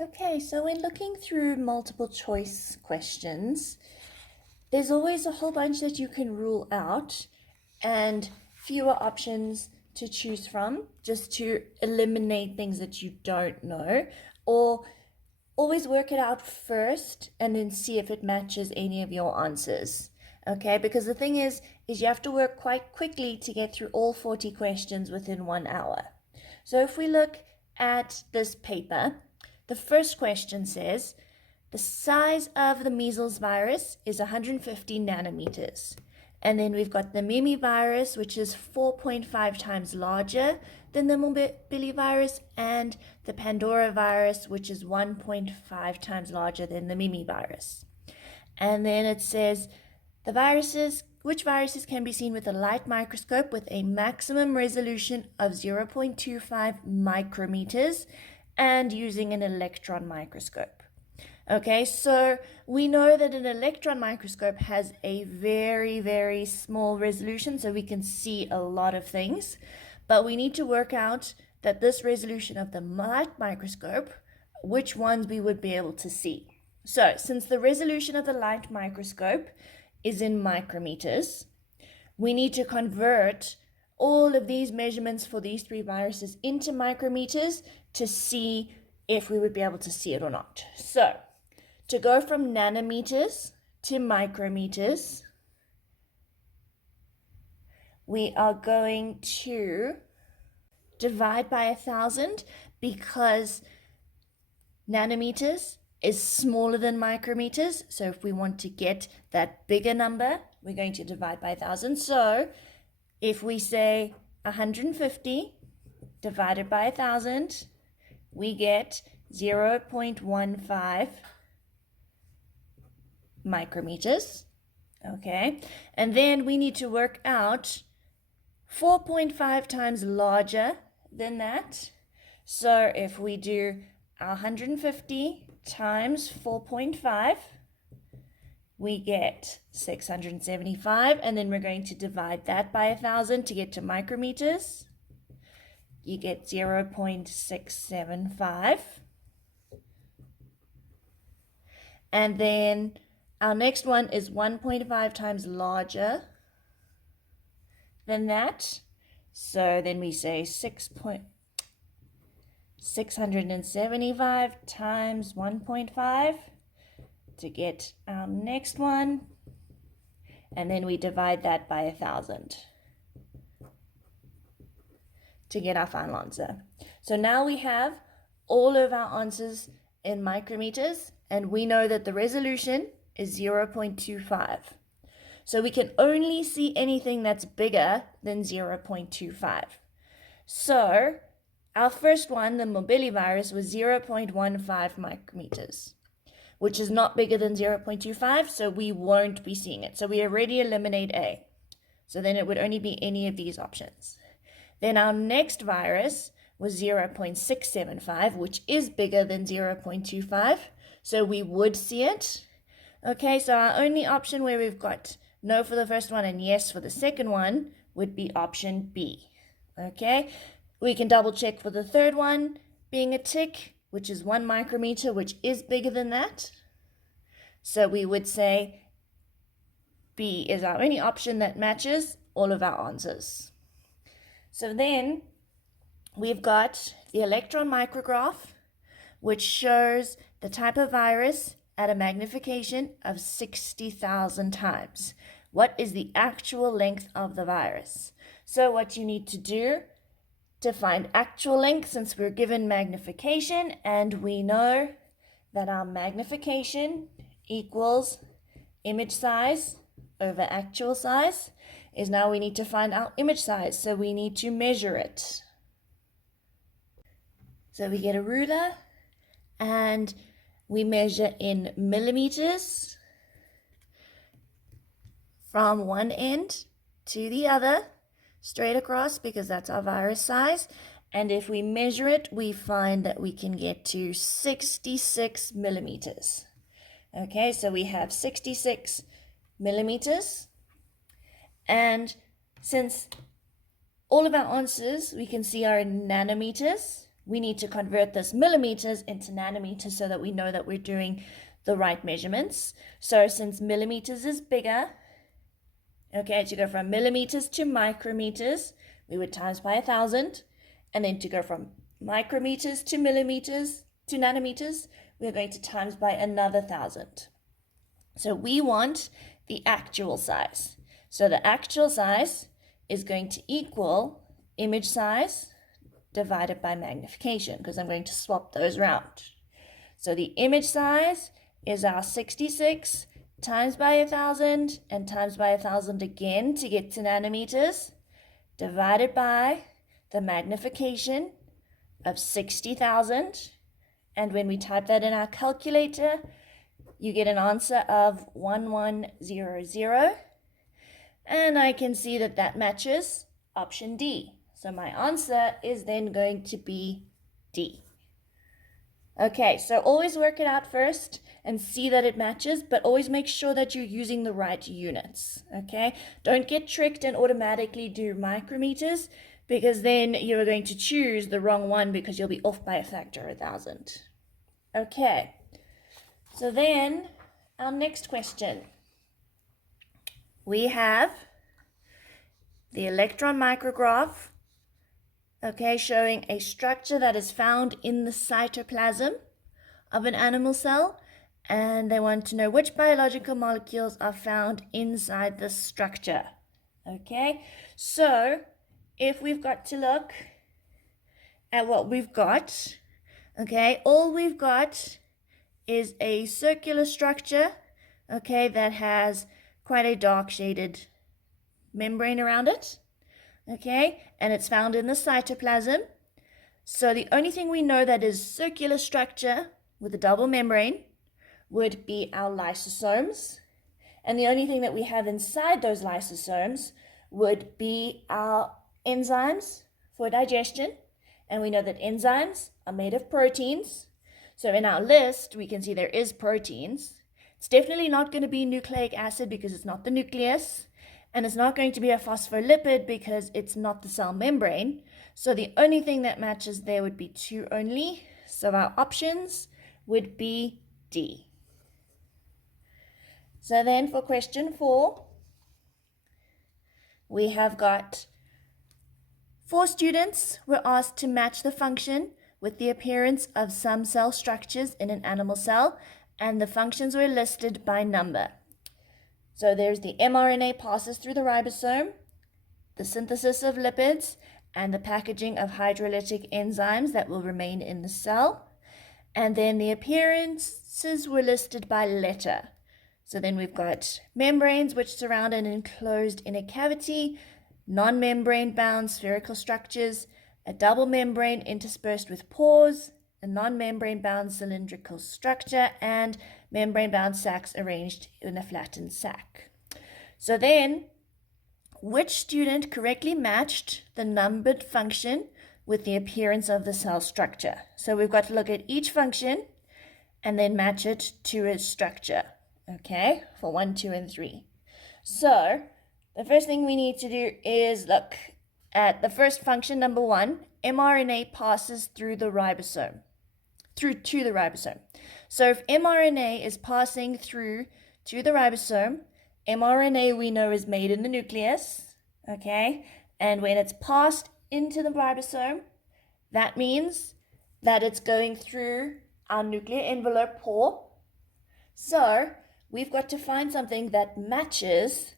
Okay, so when looking through multiple choice questions, there's always a whole bunch that you can rule out and fewer options to choose from just to eliminate things that you don't know, or always work it out first and then see if it matches any of your answers. Okay, because the thing is you have to work quite quickly to get through all 40 questions within 1 hour. So if we look at this paper, the first question says, the size of the measles virus is 150 nanometers. And then we've got the Mimi virus, which is 4.5 times larger than the Morbilli virus, and the Pandora virus, which is 1.5 times larger than the Mimi virus. And then it says which viruses can be seen with a light microscope with a maximum resolution of 0.25 micrometers and using an electron microscope. Okay, so we know that an electron microscope has a very, very small resolution, so we can see a lot of things. But we need to work out that this resolution of the light microscope, which ones we would be able to see. So since the resolution of the light microscope is in micrometers, we need to convert all of these measurements for these three viruses into micrometers to see if we would be able to see it or not. So to go from nanometers to micrometers, we are going to divide by 1,000 because nanometers is smaller than micrometers. So if we want to get that bigger number, we're going to divide by 1,000. So if we say 150 divided by 1,000, we get 0.15 micrometers. Okay, and then we need to work out 4.5 times larger than that. So if we do 150 times 4.5, we get 675, and then we're going to divide that by 1,000 to get to micrometers. You get 0.675. And then our next one is 1.5 times larger than that. So then we say 675 times 1.5 to get our next one. And then we divide that by 1,000 to get our final answer. So now we have all of our answers in micrometers, and we know that the resolution is 0.25. So we can only see anything that's bigger than 0.25. So our first one, the Morbilli virus, was 0.15 micrometers, which is not bigger than 0.25, so we won't be seeing it. So we already eliminate A. So then it would only be any of these options. Then our next virus was 0.675, which is bigger than 0.25, so we would see it. Okay, so our only option where we've got no for the first one and yes for the second one would be option B. Okay, we can double check for the third one being a tick, which is 1 micrometer, which is bigger than that. So we would say B is our only option that matches all of our answers. So then we've got the electron micrograph, which shows the type of virus at a magnification of 60,000 times. What is the actual length of the virus? So what you need to do to find actual length, since we're given magnification and we know that our magnification equals image size over actual size, is now we need to find our image size. So we need to measure it. So we get a ruler and we measure in millimeters from one end to the other, straight across, because that's our virus size. And if we measure it, we find that we can get to 66 millimeters. Okay, so we have 66 millimeters. And since all of our answers we can see are in nanometers, we need to convert this millimeters into nanometers so that we know that we're doing the right measurements. So since millimeters is bigger, okay, to go from millimeters to micrometers, we would times by 1,000. And then to go from micrometers to millimeters to nanometers, we're going to times by another 1,000. So we want the actual size. So the actual size is going to equal image size divided by magnification, because I'm going to swap those around. So the image size is our 66 times by 1,000 and times by 1,000 again to get to nanometers, divided by the magnification of 60,000. And when we type that in our calculator, you get an answer of 1100. And I can see that that matches option D. So my answer is then going to be D. Okay, so always work it out first and see that it matches, but always make sure that you're using the right units, okay? Don't get tricked and automatically do micrometers, because then you're going to choose the wrong one because you'll be off by a factor of 1,000. Okay, so then our next question. We have the electron micrograph, okay, showing a structure that is found in the cytoplasm of an animal cell, and they want to know which biological molecules are found inside this structure. Okay, so if we've got to look at what we've got, okay, all we've got is a circular structure, okay, that has quite a dark shaded membrane around it, okay, and it's found in the cytoplasm. So the only thing we know that is circular structure with a double membrane would be our lysosomes, and the only thing that we have inside those lysosomes would be our enzymes for digestion, and we know that enzymes are made of proteins. So in our list we can see there is proteins. It's definitely not going to be nucleic acid because it's not the nucleus, and it's not going to be a phospholipid because it's not the cell membrane. So the only thing that matches there would be 2 only. So our options would be D. So then for question 4, we have got 4 students were asked to match the function with the appearance of some cell structures in an animal cell, and the functions were listed by number. So there's the mRNA passes through the ribosome, the synthesis of lipids, and the packaging of hydrolytic enzymes that will remain in the cell. And then the appearances were listed by letter. So then we've got membranes which surround an enclosed inner cavity, non-membrane bound spherical structures, a double membrane interspersed with pores, a non-membrane bound cylindrical structure, and membrane bound sacs arranged in a flattened sac. So then, which student correctly matched the numbered function with the appearance of the cell structure? So we've got to look at each function and then match it to its structure, okay, for 1, 2, and 3. So the first thing we need to do is look at the first function, number 1, mRNA passes through the ribosome, to the ribosome. So if mRNA is passing through to the ribosome, mRNA we know is made in the nucleus, okay? And when it's passed into the ribosome, that means that it's going through our nuclear envelope pore. So we've got to find something that matches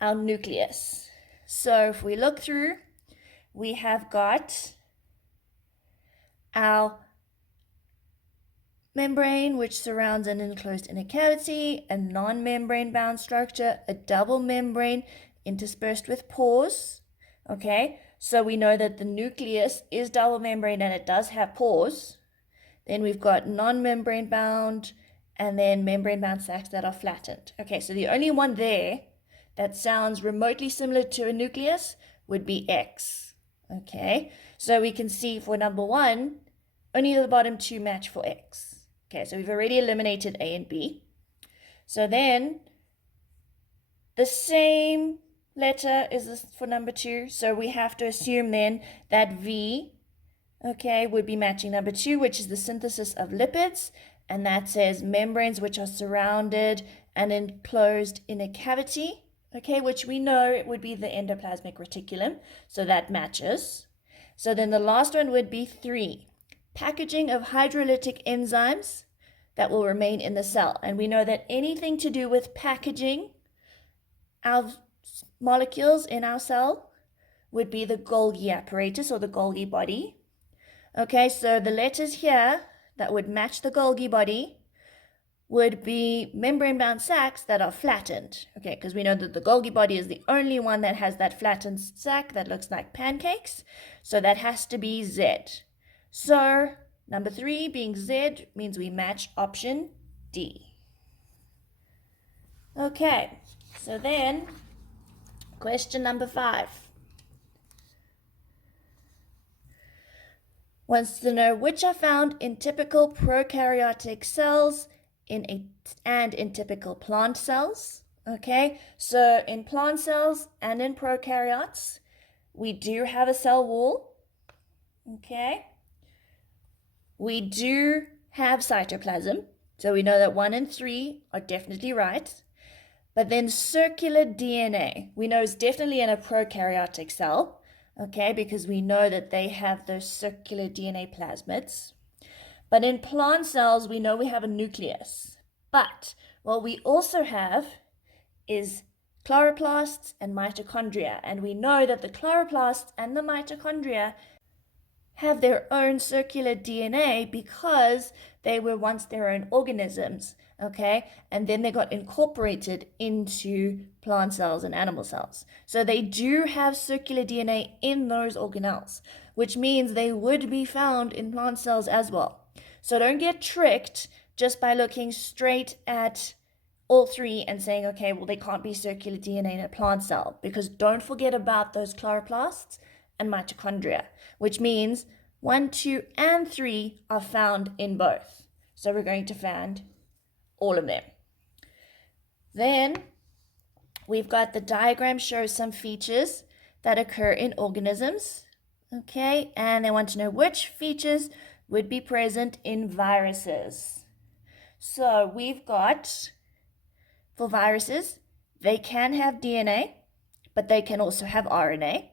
our nucleus. So if we look through, we have got our membrane which surrounds an enclosed inner cavity, a non-membrane bound structure, a double membrane interspersed with pores, okay? So we know that the nucleus is double membrane and it does have pores. Then we've got non-membrane bound and then membrane bound sacs that are flattened. Okay, so the only one there that sounds remotely similar to a nucleus would be X. Okay, so we can see for number 1, only the bottom 2 match for X. Okay, so we've already eliminated A and B. So then the same letter is for number 2. So we have to assume then that V, okay, would be matching number 2, which is the synthesis of lipids. And that says membranes which are surrounded and enclosed in a cavity, okay, which we know it would be the endoplasmic reticulum. So that matches. So then the last one would be 3, packaging of hydrolytic enzymes that will remain in the cell. And we know that anything to do with packaging our molecules in our cell would be the Golgi apparatus or the Golgi body. Okay, so the letters here that would match the Golgi body would be membrane-bound sacs that are flattened. Okay, because we know that the Golgi body is the only one that has that flattened sac that looks like pancakes. So that has to be Z. So number 3 being Z means we match option D. Okay, so then question number 5 wants to know which are found in typical prokaryotic cells and in typical plant cells. Okay, so in plant cells and in prokaryotes, we do have a cell wall. Okay, we do have cytoplasm, so we know that 1 and 3 are definitely right. But then circular DNA, we know is definitely in a prokaryotic cell, okay, because we know that they have those circular DNA plasmids. But in plant cells, we know we have a nucleus. But what we also have is chloroplasts and mitochondria. And we know that the chloroplasts and the mitochondria have their own circular DNA because they were once their own organisms, okay? And then they got incorporated into plant cells and animal cells. So they do have circular DNA in those organelles, which means they would be found in plant cells as well. So don't get tricked just by looking straight at all 3 and saying, okay, well, they can't be circular DNA in a plant cell, because don't forget about those chloroplasts and mitochondria, which means 1, 2, and 3 are found in both. So we're going to find all of them. Then we've got the diagram shows some features that occur in organisms. Okay, and they want to know which features would be present in viruses. So we've got, for viruses, they can have DNA, but they can also have RNA.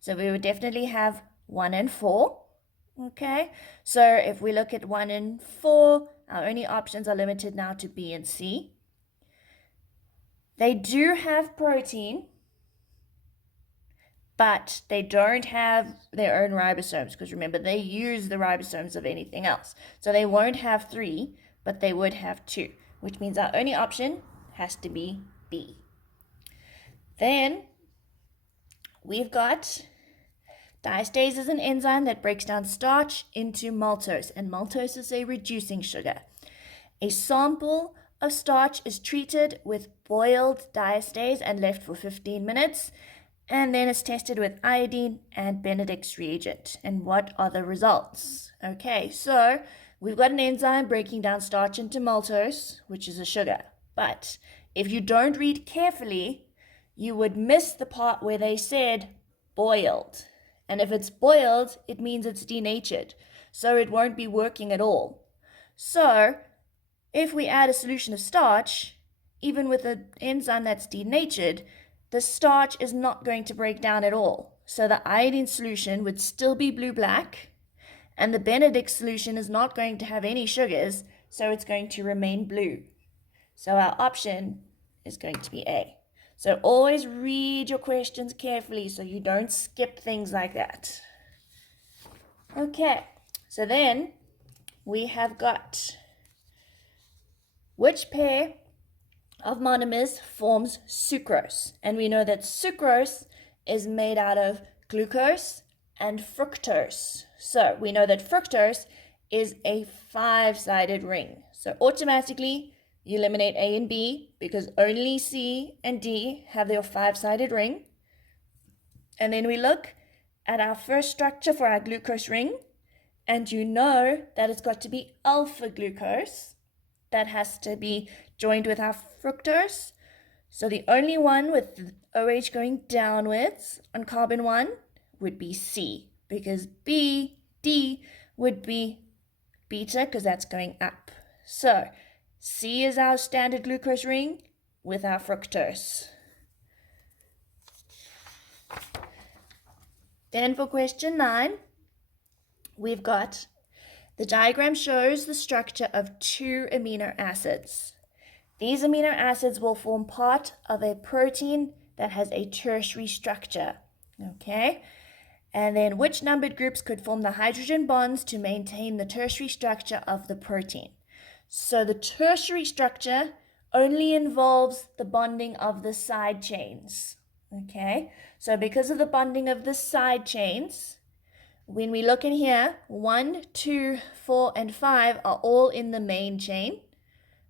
So we would definitely have 1 and 4. Okay, so if we look at 1 and 4, our only options are limited now to B and C. They do have protein, but they don't have their own ribosomes, because remember, they use the ribosomes of anything else. So they won't have 3, but they would have 2, which means our only option has to be B. Then we've got diastase is an enzyme that breaks down starch into maltose, and maltose is a reducing sugar. A sample of starch is treated with boiled diastase and left for 15 minutes, and then it's tested with iodine and Benedict's reagent. And what are the results? Okay, so we've got an enzyme breaking down starch into maltose, which is a sugar. But if you don't read carefully, you would miss the part where they said boiled. And if it's boiled, it means it's denatured. So it won't be working at all. So if we add a solution of starch, even with an enzyme that's denatured, the starch is not going to break down at all. So the iodine solution would still be blue-black, and the Benedict solution is not going to have any sugars, so it's going to remain blue. So our option is going to be A. So always read your questions carefully so you don't skip things like that. Okay, so then we have got which pair of monomers forms sucrose? And we know that sucrose is made out of glucose and fructose. So we know that fructose is a 5-sided ring. So automatically you eliminate A and B because only C and D have their 5-sided ring. And then we look at our first structure for our glucose ring, and you know that it's got to be alpha glucose. That has to be joined with our fructose. So the only one with the OH going downwards on carbon 1 would be C, because B D would be beta because that's going up. So C is our standard glucose ring with our fructose. Then for question 9, we've got the diagram shows the structure of 2 amino acids. These amino acids will form part of a protein that has a tertiary structure. Okay? And then which numbered groups could form the hydrogen bonds to maintain the tertiary structure of the protein? So the tertiary structure only involves the bonding of the side chains. Okay? So because of the bonding of the side chains, when we look in here, 1, 2, 4, and 5 are all in the main chain.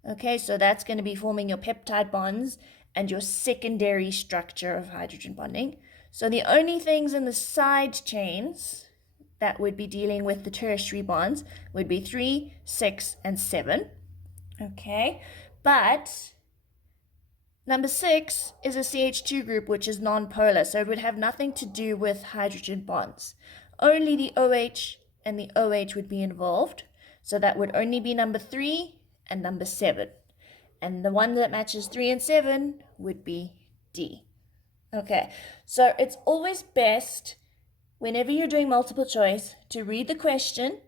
Okay, so that's going to be forming your peptide bonds and your secondary structure of hydrogen bonding. So the only things in the side chains that would be dealing with the tertiary bonds would be 3, 6, and 7. Okay, but number 6 is a CH2 group, which is nonpolar, so it would have nothing to do with hydrogen bonds. Only the OH and the OH would be involved, so that would only be number 3 and number 7. And the one that matches 3 and 7 would be D. Okay, so it's always best, whenever you're doing multiple choice, to read the question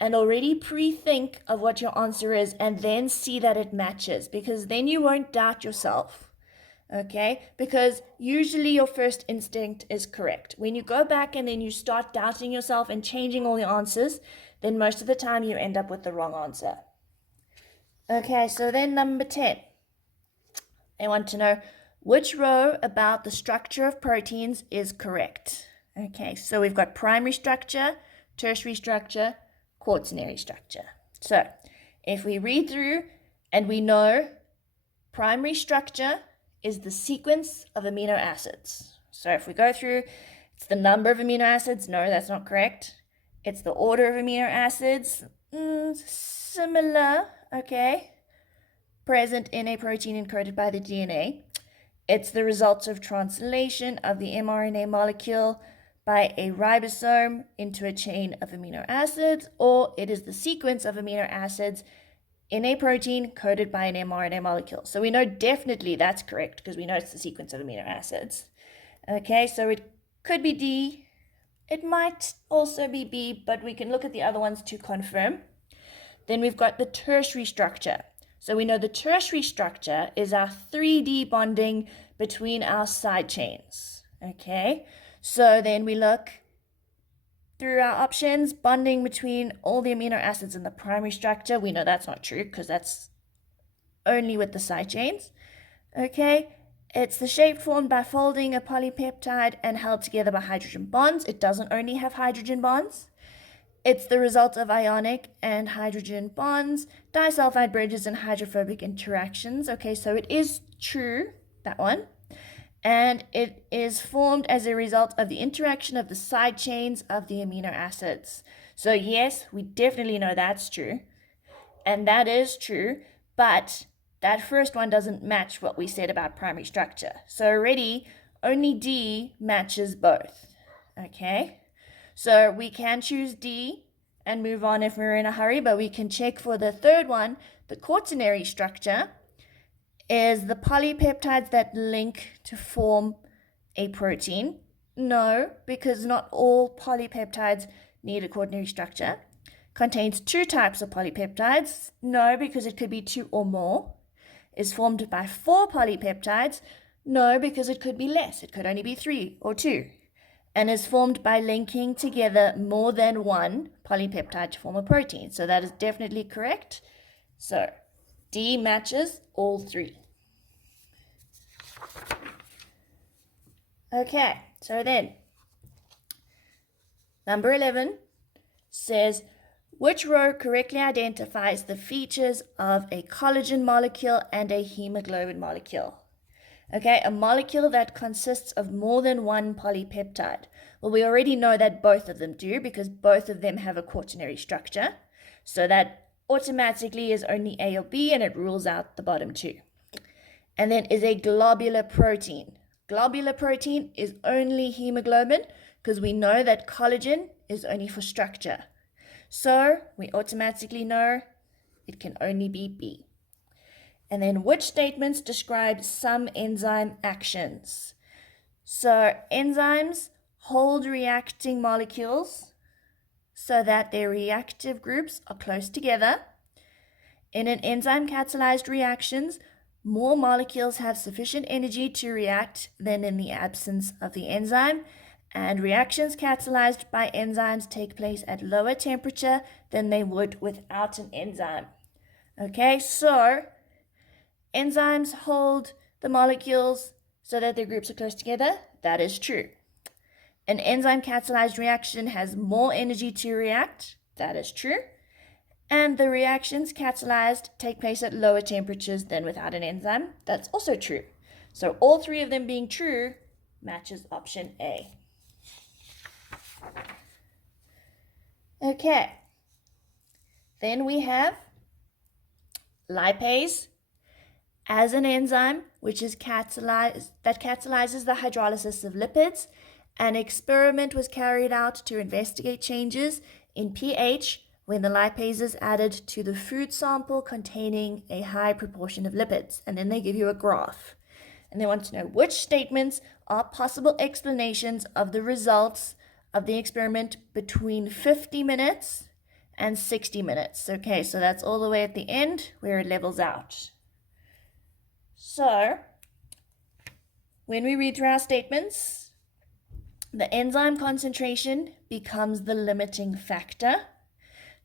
and already pre-think of what your answer is and then see that it matches, because then you won't doubt yourself. Okay, because usually your first instinct is correct. When you go back and then you start doubting yourself and changing all your answers, then most of the time you end up with the wrong answer. Okay, so then number 10. They want to know which row about the structure of proteins is correct. Okay, so we've got primary structure, tertiary structure, quaternary structure. So if we read through and we know primary structure is the sequence of amino acids. So if we go through, it's the number of amino acids. No, that's not correct. It's the order of amino acids. Similar, okay, present in a protein encoded by the DNA. It's the results of translation of the mRNA molecule by a ribosome into a chain of amino acids, or it is the sequence of amino acids in a protein coded by an mRNA molecule. So we know definitely that's correct because we know it's the sequence of amino acids. Okay, so it could be D. It might also be B, but we can look at the other ones to confirm. Then we've got the tertiary structure. So we know the tertiary structure is our 3D bonding between our side chains. Okay, so then we look through our options, bonding between all the amino acids in the primary structure. We know that's not true because that's only with the side chains. Okay, it's the shape formed by folding a polypeptide and held together by hydrogen bonds. It doesn't only have hydrogen bonds. It's the result of ionic and hydrogen bonds, disulfide bridges, and hydrophobic interactions. Okay, so it is true, that one. And it is formed as a result of the interaction of the side chains of the amino acids. So yes, we definitely know that's true. And that is true, but that first one doesn't match what we said about primary structure. So already, only D matches both. Okay, so we can choose D and move on if we're in a hurry, but we can check for the third one, the quaternary structure is the polypeptides that link to form a protein. No, because not all polypeptides need a quaternary structure. Contains 2 types of polypeptides. No, because it could be 2 or more. Is formed by 4 polypeptides. No, because it could be less. It could only be 3 or 2. And is formed by linking together more than 1 polypeptide to form a protein. So that is definitely correct. So D matches all 3. Okay, so then number 11 says, which row correctly identifies the features of a collagen molecule and a hemoglobin molecule? Okay, a molecule that consists of more than 1 polypeptide. Well, we already know that both of them do because both of them have a quaternary structure. So that automatically is only A or B, and it rules out the bottom 2. And then is a globular protein. Globular protein is only hemoglobin because we know that collagen is only for structure. So we automatically know it can only be B. And then which statements describe some enzyme actions? So enzymes hold reacting molecules so that their reactive groups are close together. In an enzyme catalyzed reactions, more molecules have sufficient energy to react than in the absence of the enzyme, and reactions catalyzed by enzymes take place at lower temperature than they would without an enzyme. Okay, so enzymes hold the molecules so that their groups are close together. That is true. An enzyme catalyzed reaction has more energy to react. That is true. And the reactions catalyzed take place at lower temperatures than without an enzyme. That's also true. So all three of them being true matches option A. Okay. Then we have lipase as an enzyme which is catalyzes the hydrolysis of lipids. An experiment was carried out to investigate changes in pH when the lipase is added to the food sample containing a high proportion of lipids. And then they give you a graph. And they want to know which statements are possible explanations of the results of the experiment between 50 minutes and 60 minutes. Okay, so that's all the way at the end where it levels out. So when we read through our statements, the enzyme concentration becomes the limiting factor.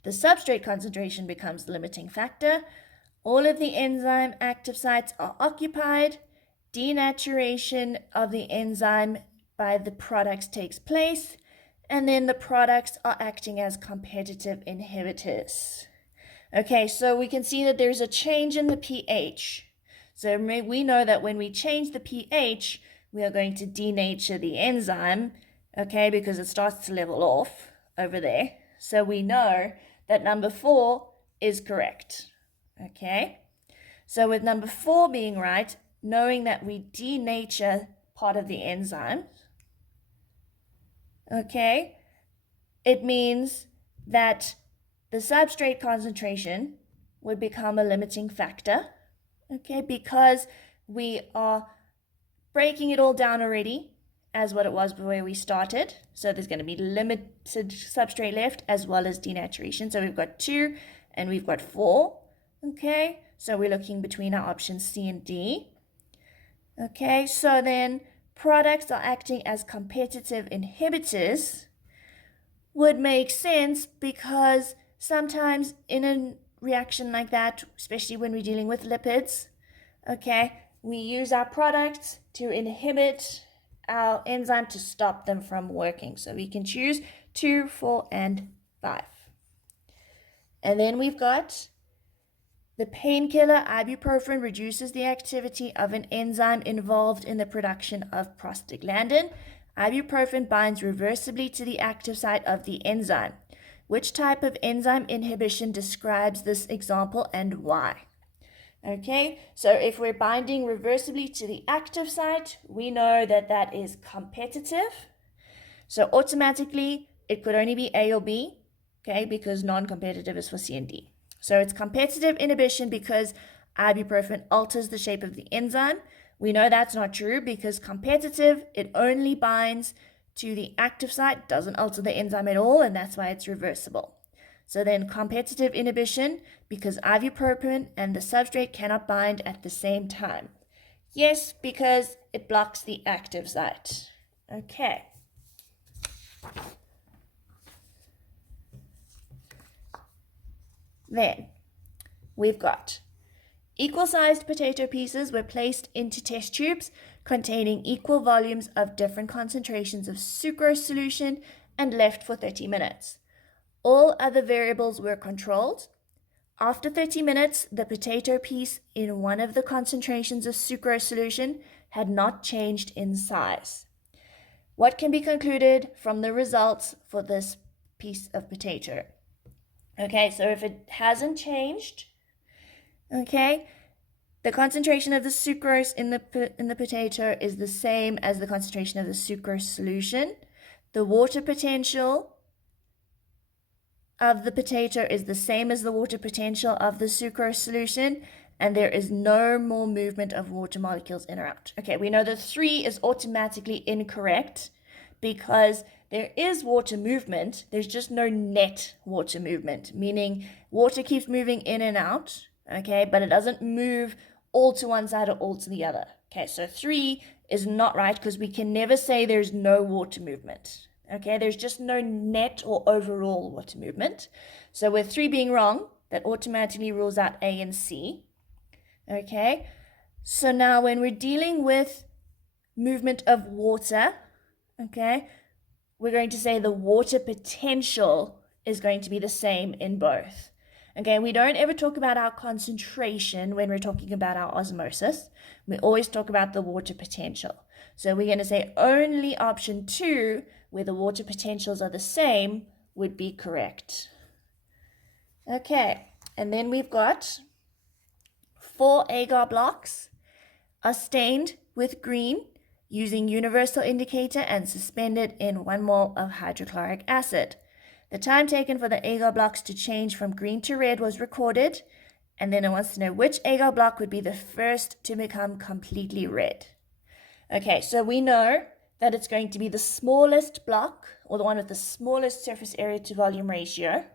The substrate concentration becomes the limiting factor. All of the enzyme active sites are occupied. Denaturation of the enzyme by the products takes place. And then the products are acting as competitive inhibitors. Okay, so we can see that there's a change in the pH. So we know that when we change the pH, we are going to denature the enzyme, okay, because it starts to level off over there. So we know that number 4 is correct, okay? So with number 4 being right, knowing that we denature part of the enzyme, okay, it means that the substrate concentration would become a limiting factor, okay, because we are breaking it all down already as what it was before we started. So there's going to be limited substrate left as well as denaturation. So we've got 2 and we've got 4. Okay, so we're looking between our options C and D. Okay, so then products are acting as competitive inhibitors would make sense because sometimes in a reaction like that, especially when we're dealing with lipids, okay, we use our products to inhibit our enzyme to stop them from working. So we can choose 2, 4, and 5. And then we've got the painkiller ibuprofen reduces the activity of an enzyme involved in the production of prostaglandin. Ibuprofen binds reversibly to the active site of the enzyme. Which type of enzyme inhibition describes this example and why? Okay, so if we're binding reversibly to the active site, we know that that is competitive. So automatically, it could only be A or B, okay, because non-competitive is for C and D. So it's competitive inhibition because ibuprofen alters the shape of the enzyme. We know that's not true because competitive, it only binds to the active site, doesn't alter the enzyme at all, and that's why it's reversible. So then competitive inhibition because ibuprofen and the substrate cannot bind at the same time. Yes, because it blocks the active site. Okay. Then we've got equal-sized potato pieces were placed into test tubes containing equal volumes of different concentrations of sucrose solution and left for 30 minutes. All other variables were controlled. After 30 minutes, the potato piece in one of the concentrations of sucrose solution had not changed in size. What can be concluded from the results for this piece of potato? Okay, so if it hasn't changed, okay, the concentration of the sucrose in the potato is the same as the concentration of the sucrose solution. The water potential of the potato is the same as the water potential of the sucrose solution, and there is no more movement of water molecules in or out. Okay, we know that 3 is automatically incorrect because there is water movement, there's just no net water movement, meaning water keeps moving in and out, okay, but it doesn't move all to one side or all to the other. Okay, so 3 is not right because we can never say there's no water movement. Okay, there's just no net or overall water movement. So with 3 being wrong, that automatically rules out A and C. Okay, so now when we're dealing with movement of water, okay, we're going to say the water potential is going to be the same in both. Okay, we don't ever talk about our concentration when we're talking about our osmosis. We always talk about the water potential. So we're going to say only option 2, where the water potentials are the same, would be correct. Okay, and then we've got 4 agar blocks are stained with green using universal indicator and suspended in 1 mole of hydrochloric acid. The time taken for the agar blocks to change from green to red was recorded, and then it wants to know which agar block would be the first to become completely red. Okay, so we know that it's going to be the smallest block, or the one with the smallest surface area to volume ratio.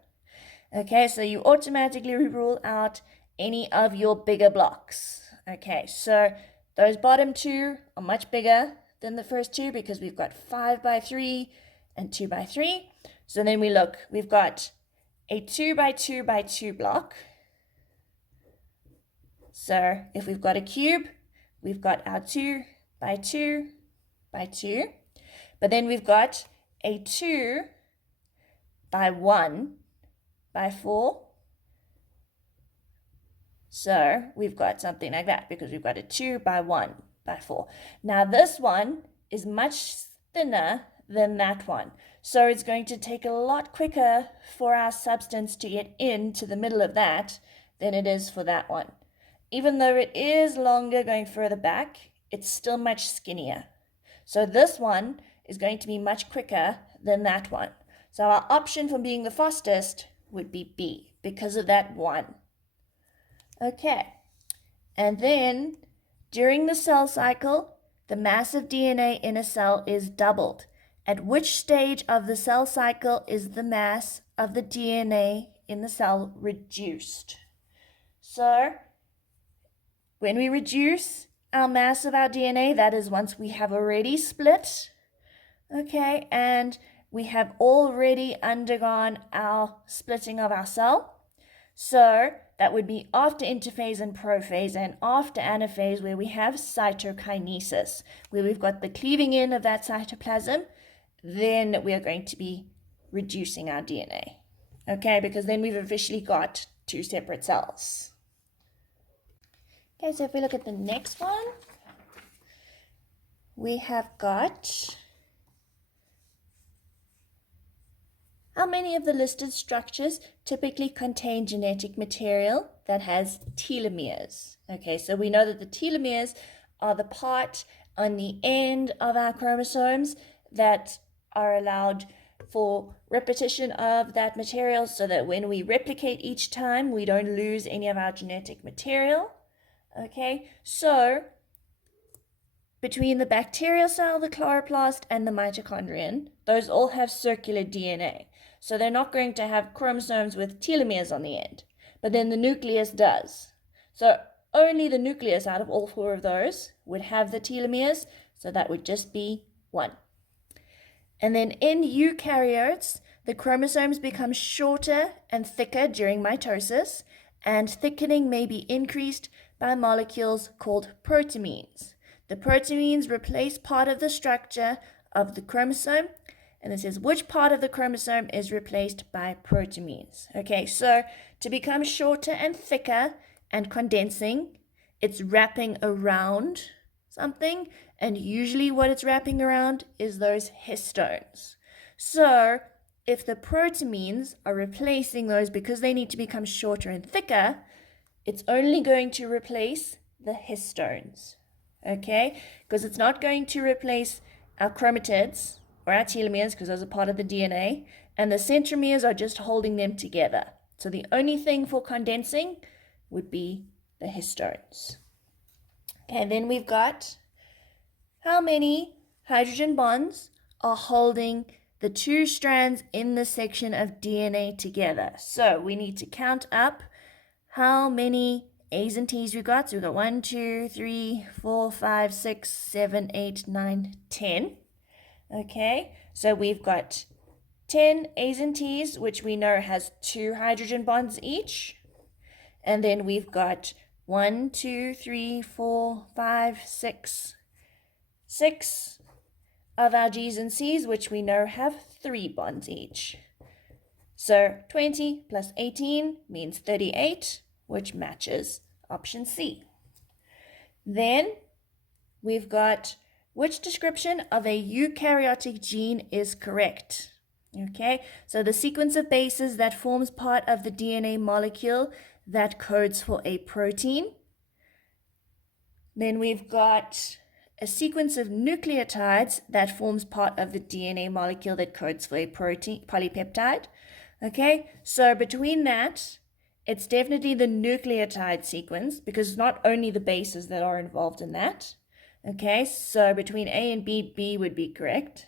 Okay, so you automatically rule out any of your bigger blocks. Okay, so those bottom 2 are much bigger than the first 2 because we've got 5 by 3 and 2 by 3. So then we look, we've got a 2 by 2 by 2 block. So if we've got a cube, we've got our 2 by 2 by 2. But then we've got a 2 by 1 by 4. So we've got something like that because we've got a 2 by 1 by 4. Now this one is much thinner than that one. So it's going to take a lot quicker for our substance to get into the middle of that than it is for that one. Even though it is longer going further back, it's still much skinnier. So this one is going to be much quicker than that one. So our option for being the fastest would be B because of that 1. Okay, and then during the cell cycle, the mass of DNA in a cell is doubled. At which stage of the cell cycle is the mass of the DNA in the cell reduced? So when we reduce our mass of our DNA, that is once we have already split, okay, and we have already undergone our splitting of our cell. So that would be after interphase and prophase and after anaphase, where we have cytokinesis, where we've got the cleaving in of that cytoplasm. Then we are going to be reducing our DNA, okay, because then we've officially got 2 separate cells. Okay, so if we look at the next one, we have got how many of the listed structures typically contain genetic material that has telomeres? Okay, so we know that the telomeres are the part on the end of our chromosomes that are allowed for repetition of that material so that when we replicate each time, we don't lose any of our genetic material. Okay, so between the bacterial cell, the chloroplast, and the mitochondrion, those all have circular DNA. So they're not going to have chromosomes with telomeres on the end, but then the nucleus does. So only the nucleus out of all 4 of those would have the telomeres, so that would just be 1. And then in eukaryotes, the chromosomes become shorter and thicker during mitosis, and thickening may be increased by molecules called protamines. The protamines replace part of the structure of the chromosome, and this is which part of the chromosome is replaced by protamines. Okay, so to become shorter and thicker and condensing, it's wrapping around something, and usually what it's wrapping around is those histones. So if the protamines are replacing those because they need to become shorter and thicker, it's only going to replace the histones, okay? Because it's not going to replace our chromatids or our telomeres, because those are part of the DNA, and the centromeres are just holding them together. So the only thing for condensing would be the histones. Okay, then we've got how many hydrogen bonds are holding the two strands in this section of DNA together. So we need to count up how many A's and T's we've got. So we've got 1, 2, 3, 4, 5, 6, 7, 8, 9, 10. Okay, so we've got 10 A's and T's, which we know has 2 hydrogen bonds each. And then we've got 1, 2, 3, 4, 5, 6 of our G's and C's, which we know have 3 bonds each. So 20 plus 18 means 38, which matches option C. Then we've got which description of a eukaryotic gene is correct. Okay, so the sequence of bases that forms part of the DNA molecule that codes for a protein. Then we've got a sequence of nucleotides that forms part of the DNA molecule that codes for a protein polypeptide. Okay, so between that, it's definitely the nucleotide sequence because it's not only the bases that are involved in that. Okay, so between A and B, B would be correct.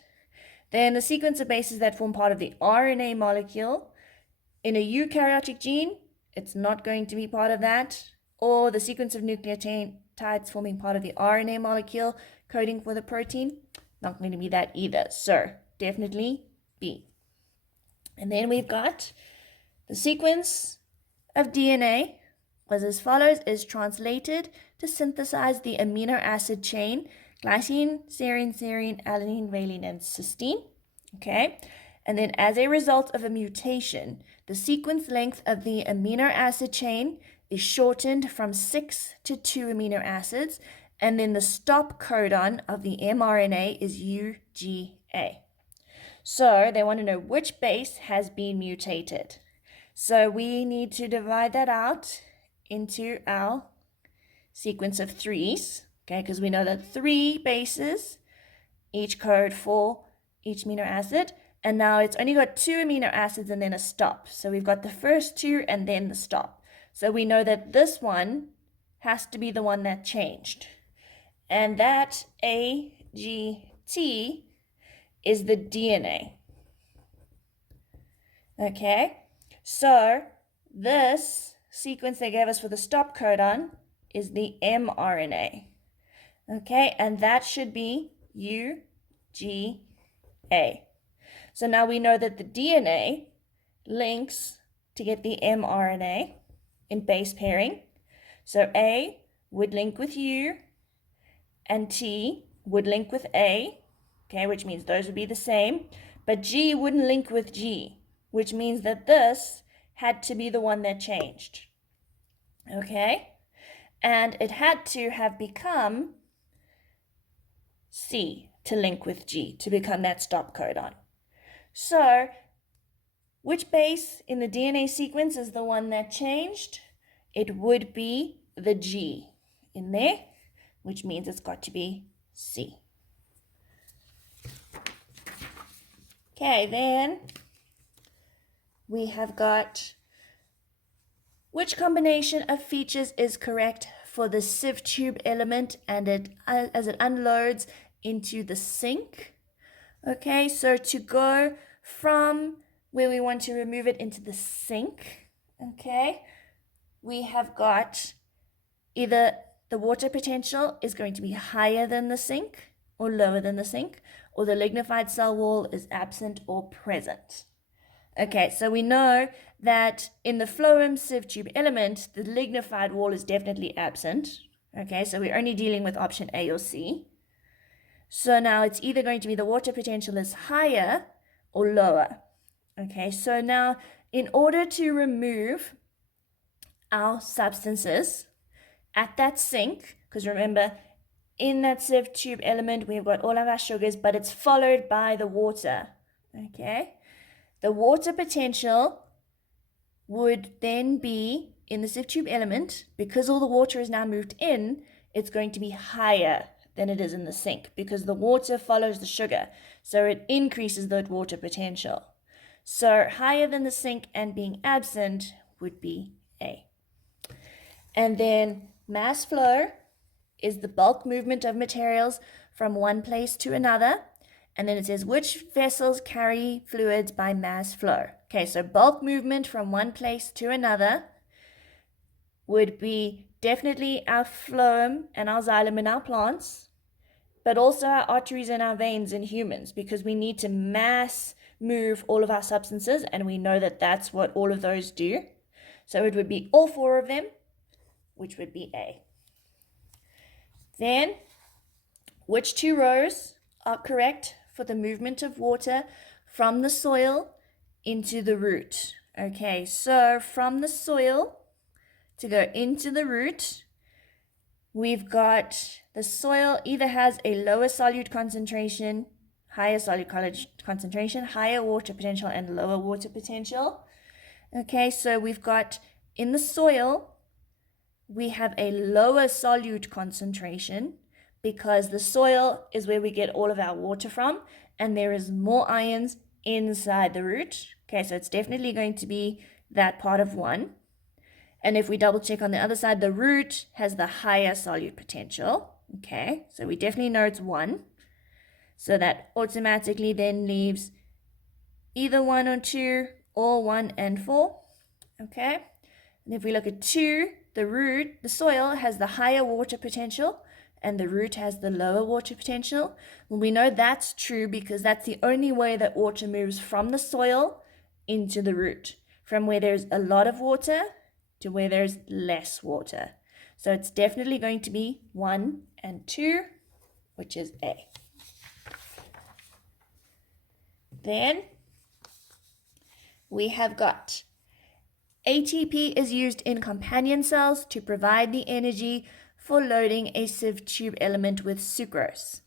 Then the sequence of bases that form part of the RNA molecule. In a eukaryotic gene, it's not going to be part of that. Or the sequence of nucleotides forming part of the RNA molecule coding for the protein, not going to be that either. So definitely B. And then we've got the sequence of DNA was as follows, is translated to synthesize the amino acid chain glycine, serine, serine, alanine, valine, and cysteine. Okay, and then as a result of a mutation, the sequence length of the amino acid chain is shortened from 6 to 2 amino acids, and then the stop codon of the mRNA is UGA. So they want to know which base has been mutated. So we need to divide that out into our sequence of 3s, okay, because we know that 3 bases each code for each amino acid, and now it's only got 2 amino acids and then a stop. So we've got the first 2 and then the stop. So we know that this one has to be the one that changed. And that AGT is the DNA. Okay, so this sequence they gave us for the stop codon is the mRNA. Okay, and that should be UGA. So now we know that the DNA links to get the mRNA in base pairing. So A would link with U and T would link with A, okay, which means those would be the same, but G wouldn't link with G, which means that this had to be the one that changed, okay, and it had to have become C to link with G to become that stop codon. So which base in the DNA sequence is the one that changed? It would be the G in there, which means it's got to be C. Okay, then we have got which combination of features is correct for the sieve tube element and as it unloads into the sink. Okay, so to go from where we want to remove it into the sink, okay, we have got either the water potential is going to be higher than the sink or lower than the sink, or the lignified cell wall is absent or present. Okay, so we know that in the phloem sieve tube element, the lignified wall is definitely absent. Okay, so we're only dealing with option A or C. So now it's either going to be the water potential is higher or lower. Okay, so now in order to remove our substances at that sink, because remember, in that sieve tube element, we've got all of our sugars, but it's followed by the water. Okay, the water potential would then be in the sieve tube element, because all the water is now moved in, it's going to be higher than it is in the sink because the water follows the sugar, so it increases the water potential. So higher than the sink and being absent would be A. And then mass flow is the bulk movement of materials from one place to another. And then it says which vessels carry fluids by mass flow. Okay, so bulk movement from one place to another would be definitely our phloem and our xylem in our plants, but also our arteries and our veins in humans, because we need to mass move all of our substances, and we know that that's what all of those do. So it would be all four of them, which would be A. Then, which two rows are correct for the movement of water from the soil into the root? Okay, so from the soil to go into the root, we've got the soil either has a lower solute concentration, higher solute concentration, higher water potential, and lower water potential. Okay, so we've got in the soil, we have a lower solute concentration because the soil is where we get all of our water from, and there is more ions inside the root. Okay, so it's definitely going to be that part of 1. And if we double check on the other side, the root has the higher solute potential. Okay, so we definitely know it's 1. So that automatically then leaves either 1 or 2, or 1 and 4. Okay, and if we look at 2, the soil has the higher water potential and the root has the lower water potential. Well, we know that's true because that's the only way that water moves from the soil into the root, from where there's a lot of water to where there's less water. So it's definitely going to be 1 and 2, which is A. Then we have got ATP is used in companion cells to provide the energy for loading a sieve tube element with sucrose.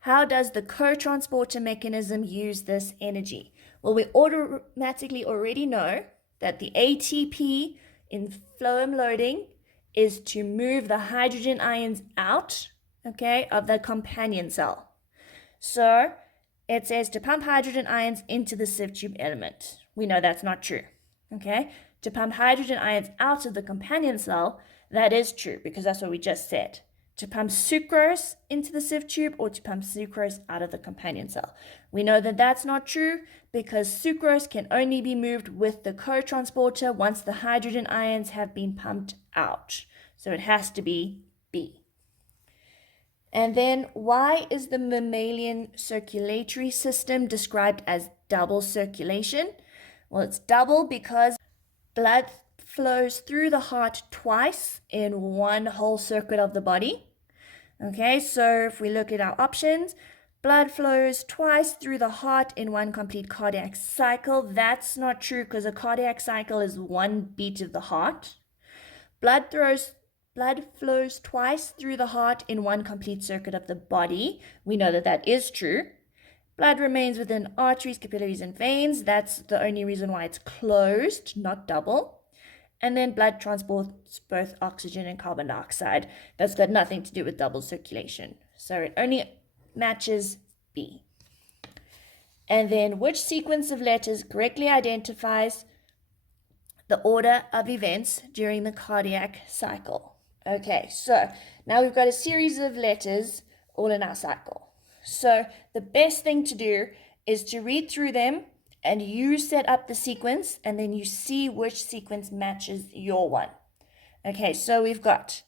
How does the co-transporter mechanism use this energy? Well, we automatically already know that the ATP in phloem loading is to move the hydrogen ions out, okay, of the companion cell. So it says to pump hydrogen ions into the sieve tube element. We know that's not true, okay? To pump hydrogen ions out of the companion cell, that is true because that's what we just said. To pump sucrose into the sieve tube or to pump sucrose out of the companion cell. We know that that's not true because sucrose can only be moved with the co-transporter once the hydrogen ions have been pumped out. So it has to be B. And then why is the mammalian circulatory system described as double circulation? Well, it's double because blood flows through the heart twice in one whole circuit of the body. Okay, so if we look at our options, blood flows twice through the heart in one complete cardiac cycle. That's not true because a cardiac cycle is one beat of the heart. Blood flows twice through the heart in one complete circuit of the body. We know that that is true. Blood remains within arteries, capillaries, and veins. That's the only reason why it's closed, not double. And then blood transports both oxygen and carbon dioxide. That's got nothing to do with double circulation. So it only matches B. And then which sequence of letters correctly identifies the order of events during the cardiac cycle? Okay, so now we've got a series of letters all in our cycle. So the best thing to do is to read through them and you set up the sequence and then you see which sequence matches your one. Okay, so we've got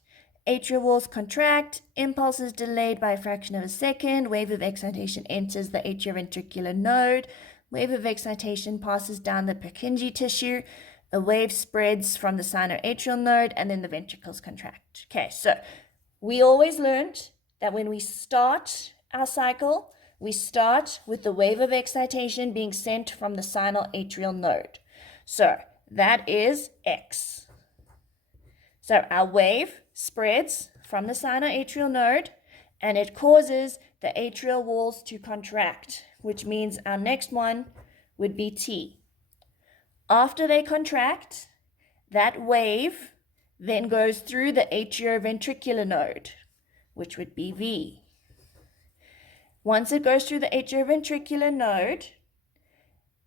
atrial walls contract, impulse is delayed by a fraction of a second, wave of excitation enters the atrioventricular node, wave of excitation passes down the Purkinje tissue, a wave spreads from the sinoatrial node, and then the ventricles contract. Okay, so we always learned that when we start our cycle, we start with the wave of excitation being sent from the sinoatrial node. So that is X. So our wave spreads from the sinoatrial node and it causes the atrial walls to contract, which means our next one would be T. After they contract, that wave then goes through the atrioventricular node, which would be V. Once it goes through the atrioventricular node,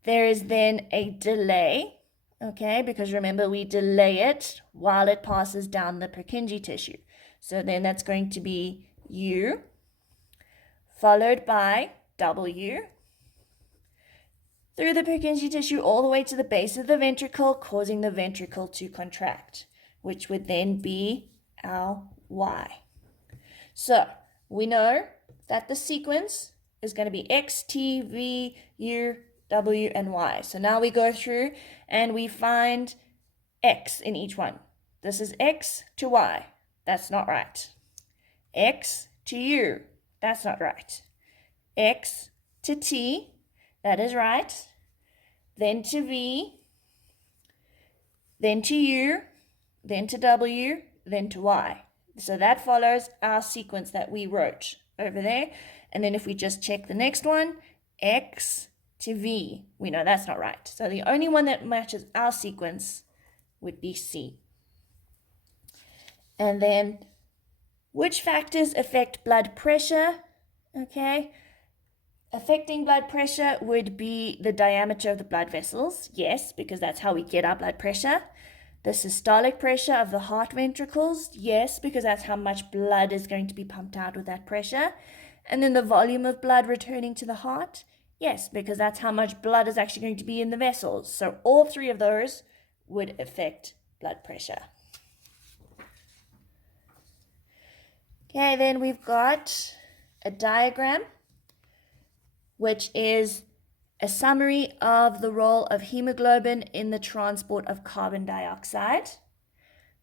there is then a delay, okay, because remember we delay it while it passes down the Purkinje tissue. So then that's going to be U followed by W through the Purkinje tissue all the way to the base of the ventricle, causing the ventricle to contract, which would then be our Y. So we know that the sequence is going to be X, T, V, U, W, and Y. So now we go through and we find X in each one. This is X to Y. That's not right. X to U. That's not right. X to T. That is right. Then to V. Then to U. Then to W. Then to Y. So that follows our sequence that we wrote over there. And then if we just check the next one, X to V, we know that's not right. So the only one that matches our sequence would be C. And then, which factors affect blood pressure? Okay, affecting blood pressure would be the diameter of the blood vessels. Yes, because that's how we get our blood pressure. The systolic pressure of the heart ventricles. Yes, because that's how much blood is going to be pumped out with that pressure. And then the volume of blood returning to the heart. Yes, because that's how much blood is actually going to be in the vessels. So all three of those would affect blood pressure. Okay, then we've got a diagram, which is a summary of the role of hemoglobin in the transport of carbon dioxide.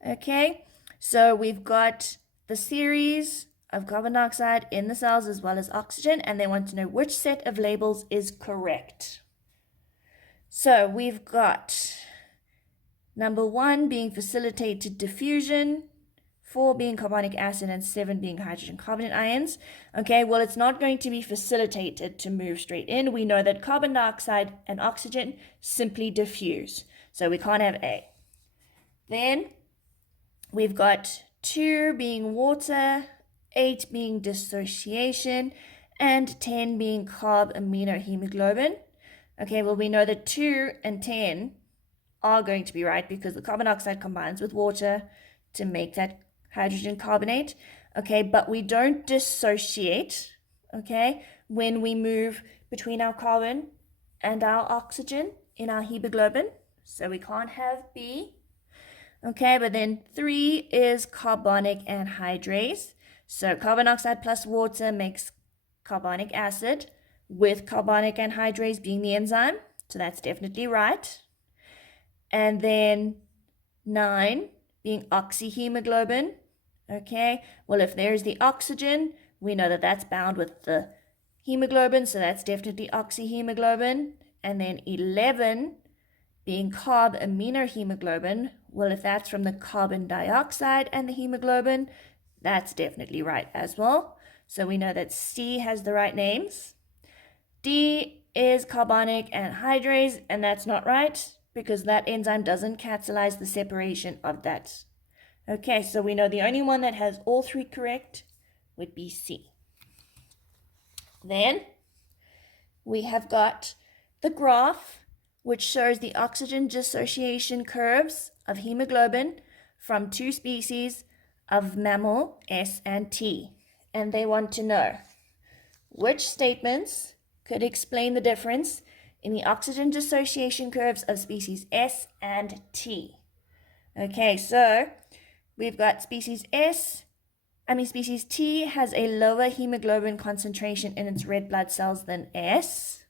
Okay, so we've got the series of carbon dioxide in the cells as well as oxygen, and they want to know which set of labels is correct. So we've got number 1 being facilitated diffusion, 4 being carbonic acid, and 7 being hydrogen carbonate ions. Okay, well, it's not going to be facilitated to move straight in. We know that carbon dioxide and oxygen simply diffuse, so we can't have A. Then we've got 2 being water, 8 being dissociation, and 10 being carb amino hemoglobin. Okay, well, we know that 2 and 10 are going to be right because the carbon dioxide combines with water to make that hydrogen carbonate. Okay, but we don't dissociate, okay, when we move between our carbon and our oxygen in our hemoglobin. So we can't have B. Okay, but then 3 is carbonic anhydrase. So carbon dioxide plus water makes carbonic acid, with carbonic anhydrase being the enzyme. So that's definitely right. And then 9 being oxyhemoglobin. Okay, well, if there's the oxygen, we know that that's bound with the hemoglobin, so that's definitely oxyhemoglobin. And then 11 being carb amino hemoglobin. Well, if that's from the carbon dioxide and the hemoglobin, that's definitely right as well. So we know that C has the right names. D is carbonic anhydrase, and that's not right because that enzyme doesn't catalyze the separation of that. Okay, so we know the only one that has all 3 correct would be C. Then we have got the graph, which shows the oxygen dissociation curves of hemoglobin from 2 species of mammal, S and T. And they want to know which statements could explain the difference in the oxygen dissociation curves of species S and T. Okay, so we've got species T has a lower hemoglobin concentration in its red blood cells than S.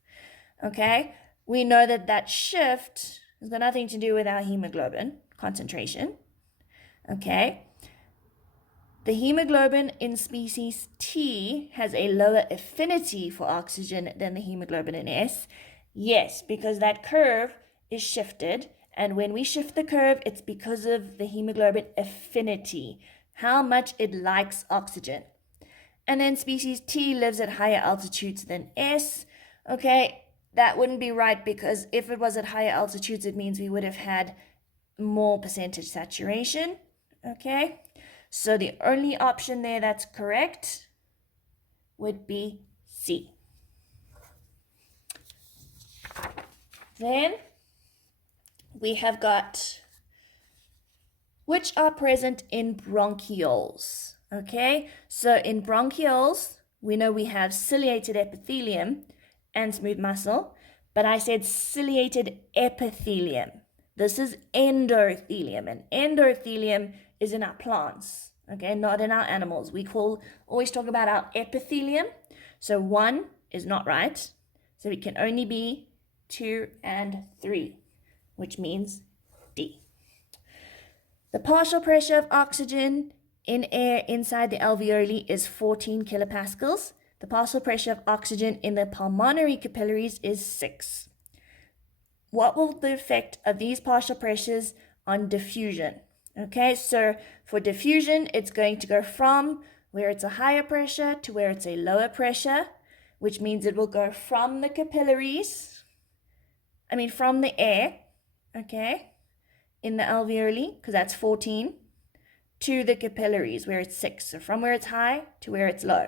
Okay, we know that that shift has got nothing to do with our hemoglobin concentration. Okay, the hemoglobin in species T has a lower affinity for oxygen than the hemoglobin in S. Yes, because that curve is shifted, and when we shift the curve, it's because of the hemoglobin affinity, how much it likes oxygen. And then species T lives at higher altitudes than S. Okay, that wouldn't be right because if it was at higher altitudes, it means we would have had more percentage saturation. Okay, so the only option there that's correct would be C. Then we have got which are present in bronchioles. Okay, so in bronchioles, we know we have ciliated epithelium and smooth muscle, but I said ciliated epithelium. This is endothelium, and endothelium is in our plants, okay, not in our animals. We always talk about our epithelium. So 1 is not right, so it can only be 2 and 3, which means D. The partial pressure of oxygen in air inside the alveoli is 14 kilopascals. The partial pressure of oxygen in the pulmonary capillaries is 6. What will the effect of these partial pressures on diffusion? Okay, so for diffusion, it's going to go from where it's a higher pressure to where it's a lower pressure, which means it will go from the capillaries, from the air, okay, in the alveoli, because that's 14, to the capillaries where it's 6. So from where it's high to where it's low.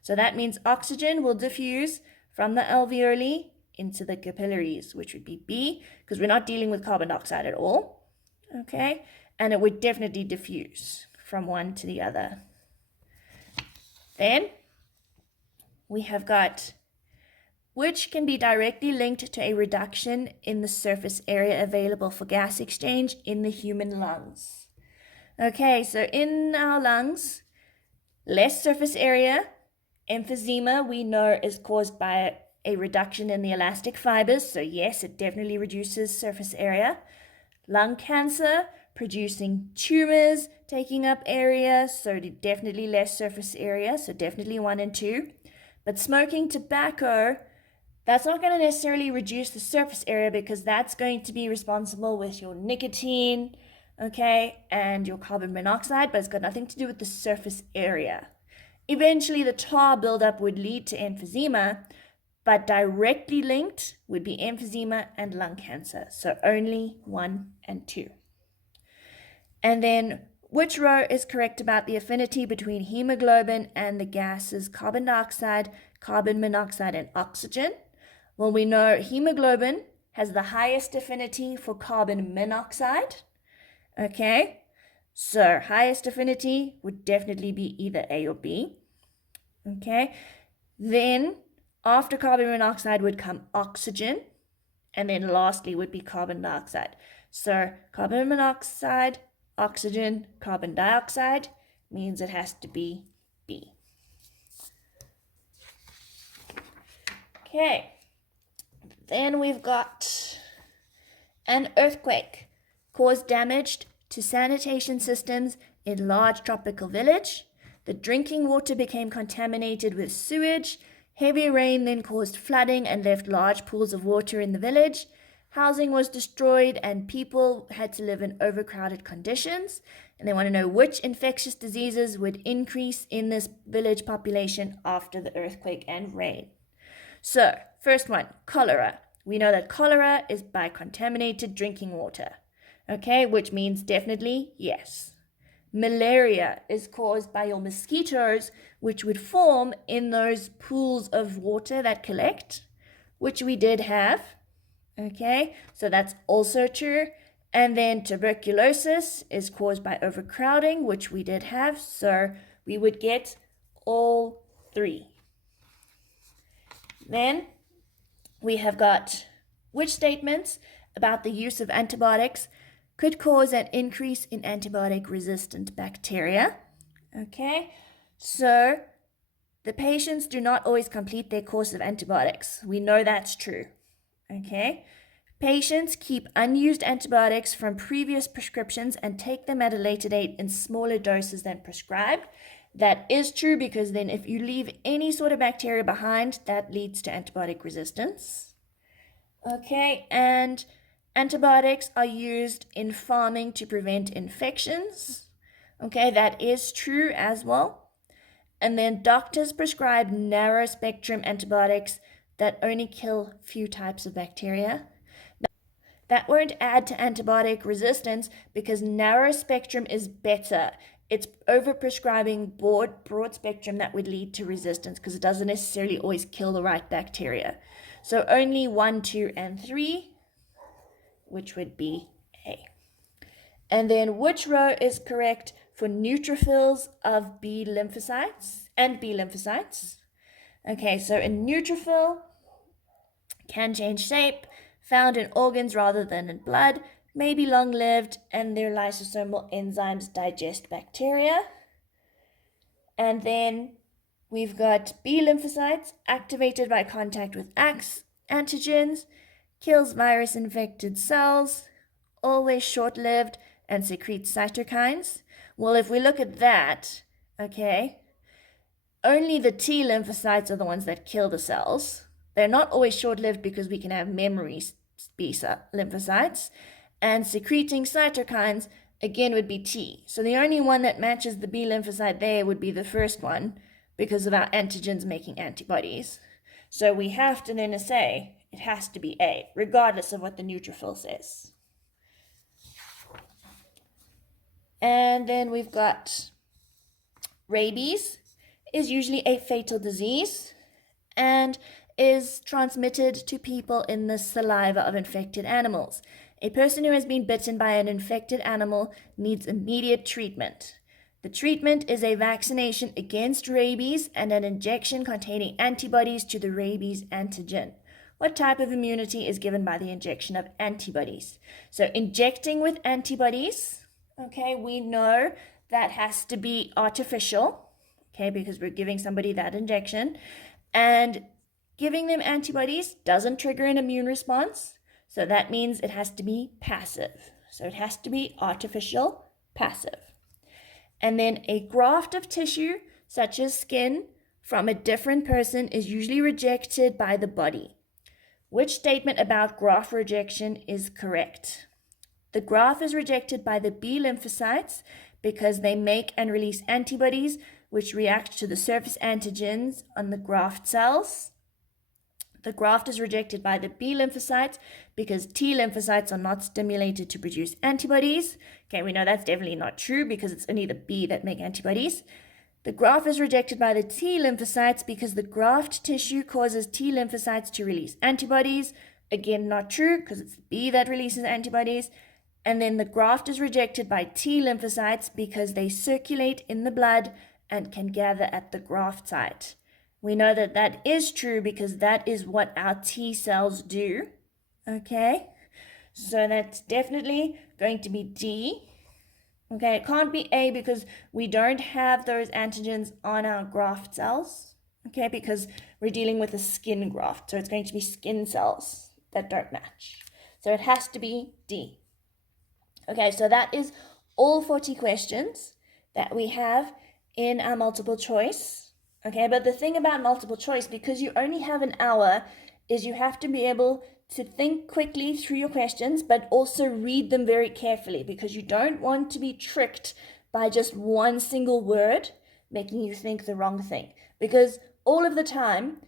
So that means oxygen will diffuse from the alveoli into the capillaries, which would be B, because we're not dealing with carbon dioxide at all. Okay, and it would definitely diffuse from one to the other. Then we have got which can be directly linked to a reduction in the surface area available for gas exchange in the human lungs. Okay, so in our lungs, less surface area. Emphysema, we know, is caused by a reduction in the elastic fibers. So yes, it definitely reduces surface area. Lung cancer, producing tumors, taking up area. So definitely less surface area. So definitely 1 and 2. But smoking tobacco, that's not going to necessarily reduce the surface area, because that's going to be responsible with your nicotine, okay, and your carbon monoxide, but it's got nothing to do with the surface area. Eventually, the tar buildup would lead to emphysema, but directly linked would be emphysema and lung cancer. So only 1 and 2. And then which row is correct about the affinity between hemoglobin and the gases carbon dioxide, carbon monoxide, and oxygen? Well, we know hemoglobin has the highest affinity for carbon monoxide. Okay, so highest affinity would definitely be either A or B. Okay, then after carbon monoxide would come oxygen, and then lastly would be carbon dioxide. So carbon monoxide, oxygen, carbon dioxide means it has to be B. Okay, then we've got an earthquake caused damage to sanitation systems in large tropical village. The drinking water became contaminated with sewage. Heavy rain then caused flooding and left large pools of water in the village. Housing was destroyed and people had to live in overcrowded conditions. And they want to know which infectious diseases would increase in this village population after the earthquake and rain. So, first one, cholera. We know that cholera is by contaminated drinking water. Okay, which means definitely yes. Malaria is caused by your mosquitoes, which would form in those pools of water that collect, which we did have. Okay, so that's also true. And then tuberculosis is caused by overcrowding, which we did have. So we would get all 3. Then we have got which statements about the use of antibiotics could cause an increase in antibiotic-resistant bacteria. Okay, so the patients do not always complete their course of antibiotics. We know that's true. Okay, patients keep unused antibiotics from previous prescriptions and take them at a later date in smaller doses than prescribed. That is true, because then if you leave any sort of bacteria behind, that leads to antibiotic resistance. Okay, and antibiotics are used in farming to prevent infections. Okay, that is true as well. And then doctors prescribe narrow spectrum antibiotics that only kill few types of bacteria. That won't add to antibiotic resistance, because narrow spectrum is better. It's overprescribing broad spectrum that would lead to resistance, because it doesn't necessarily always kill the right bacteria. So only 1, 2, and 3 which would be A. And then which row is correct for neutrophils of B lymphocytes and B lymphocytes? Okay, so a neutrophil can change shape, found in organs rather than in blood, may be long-lived, and their lysosomal enzymes digest bacteria. And then we've got B lymphocytes activated by contact with antigens, kills virus-infected cells, always short-lived, and secretes cytokines. Well, if we look at that, okay, only the T lymphocytes are the ones that kill the cells. They're not always short-lived because we can have memory B lymphocytes. And secreting cytokines, again, would be T. So the only one that matches the B lymphocyte there would be the first one because of our antigens making antibodies. So we have to then say it has to be A, regardless of what the neutrophil says. And then we've got rabies is usually a fatal disease and is transmitted to people in the saliva of infected animals. A person who has been bitten by an infected animal needs immediate treatment. The treatment is a vaccination against rabies and an injection containing antibodies to the rabies antigen. What type of immunity is given by the injection of antibodies? So injecting with antibodies, okay, we know that has to be artificial, okay, because we're giving somebody that injection. And giving them antibodies doesn't trigger an immune response. So that means it has to be passive. So it has to be artificial, passive. And then a graft of tissue, such as skin, from a different person is usually rejected by the body. Which statement about graft rejection is correct? The graft is rejected by the B lymphocytes because they make and release antibodies which react to the surface antigens on the graft cells. The graft is rejected by the B lymphocytes because T lymphocytes are not stimulated to produce antibodies. Okay, we know that's definitely not true because it's only the B that make antibodies. The graft is rejected by the T lymphocytes because the graft tissue causes T lymphocytes to release antibodies. Again, not true because it's the B that releases antibodies. And then the graft is rejected by T lymphocytes because they circulate in the blood and can gather at the graft site. We know that that is true because that is what our T cells do. Okay, so that's definitely going to be D. Okay, it can't be A because we don't have those antigens on our graft cells. Okay, because we're dealing with a skin graft, so it's going to be skin cells that don't match. So it has to be D. Okay, so that is all 40 questions that we have in our multiple choice. Okay, but the thing about multiple choice, because you only have an hour, is you have to be able to think quickly through your questions, but also read them very carefully because you don't want to be tricked by just one single word making you think the wrong thing. Because all of the time,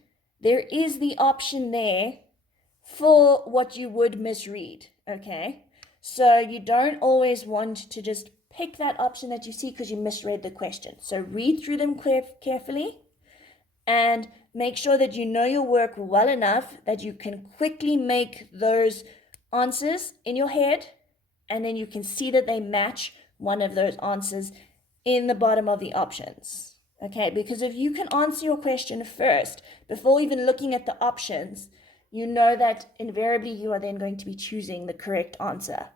there is the option there for what you would misread, okay? So you don't always want to just pick that option that you see because you misread the question. So read through them carefully and make sure that you know your work well enough that you can quickly make those answers in your head, and then you can see that they match one of those answers in the bottom of the options. Okay, because if you can answer your question first before even looking at the options, you know that invariably you are then going to be choosing the correct answer.